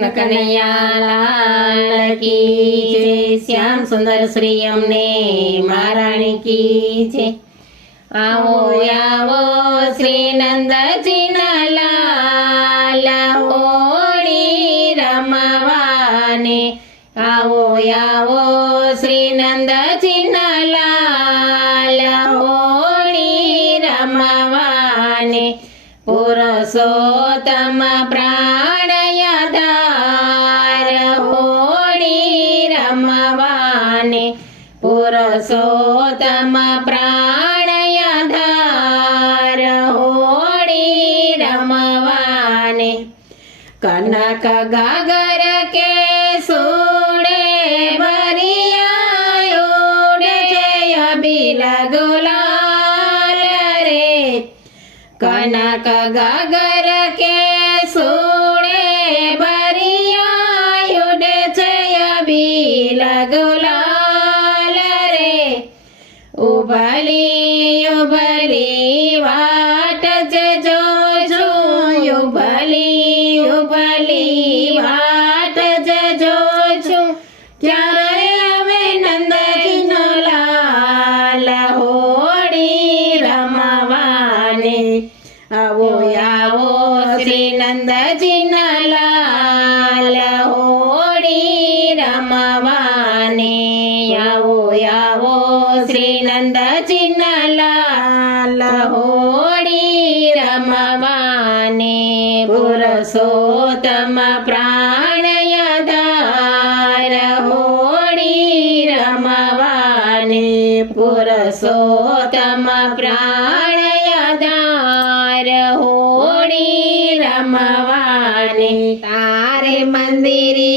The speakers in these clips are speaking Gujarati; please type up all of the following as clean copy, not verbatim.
કનૈયા લાલ કી જય, શ્યામ સુંદર શ્રી અમને મહારાણી કી જય। આવો આવો શ્રી નંદજીના લાલ હોળી રમવાને, આવો આવો શ્રી નંદજીના લાલ હોળી રમવાને। પુરુષોત્તમ પ્રાણ હોળી રમવાને, પુરુષોત્તમ પ્રાણ હોળી રમવાને। કનક ગાગર કે સોડે ભરિયા ઉડે અબીલ ગુલાલ રે, કનક ગાગર કે સોડે ભરિયા ઉડે છે અબીલ ગુલાલ રે। ઉભલી ઉભલી વાટ જ જોજો, ઉભલી ઉભલી વાટ જ જોજો, ક્યારે હવે નંદજીનો લાલ હોળી રમવાને। આવો આવો શ્રી નંદજીના લાલ હોળી રમવાને, આવો આવો શ્રી નંદજીના લાલ હોળી રમવાને। પુરુષોત્તમ પ્રાણ હોળી રમવાને, પુરુષોત્તમ પ્રાણ હોળી રમવાને। તારે મંદિરે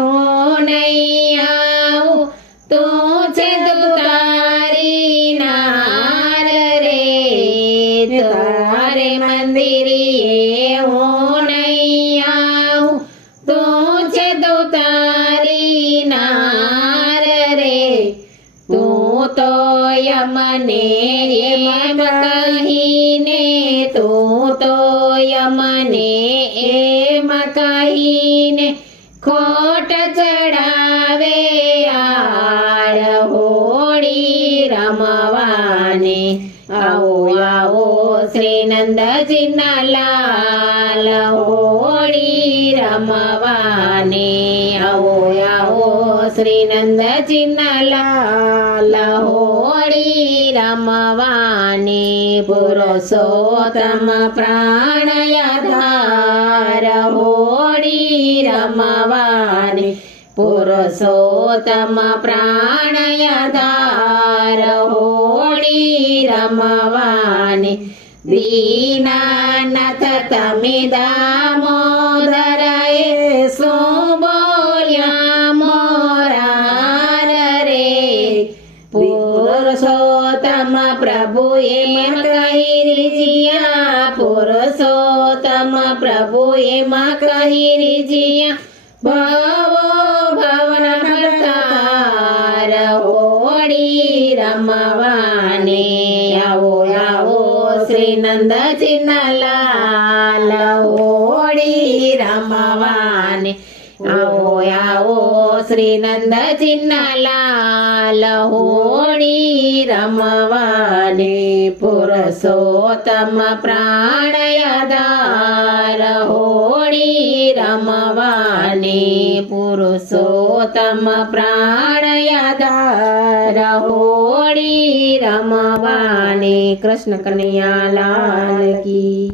હું નહીં આવું, તું છે તારી નાર રે, તારે મંદિરે હું નહીં આવું, તું છે તારી નાર રે। તું તો યમને એમ કહીને, તું તો યમને એમ કહીને ખોટ ચડાવે આળ હોળી રમવાને। આવો આવો શ્રી નંદજીના લાલ હોળી રમવાને, આવો આવો શ્રી નંદજીના લાલ હોળી રમવાને। પુરુષોત્તમ પ્રાણ હોળી રમવાને, પુરુષોત્તમ પ્રાણ હોળી રમવાને। દીનાનાથ તમે દામોદર શું બોલ્યા મોરાર રે, પુરુષોત્તમ પ્રભુ એમ કહી રીજિયા, પુરુષોત્તમ પ્રભુ એમ કહી રીજિયા, ભવો ભવન ભરતાર હોળી રમવાને। આવો આવો શ્રી નંદજીના લાલ હોળી રમવાને, આવો આવો શ્રી નંદજીના લાલ હોળી રમવાને। પુરુષોત્તમ પ્રાણ હોળી રમવાને, પુરુષોત્તમ પ્રાણ હોળી રમવાને। કૃષ્ણ કનૈયા લાલ કી।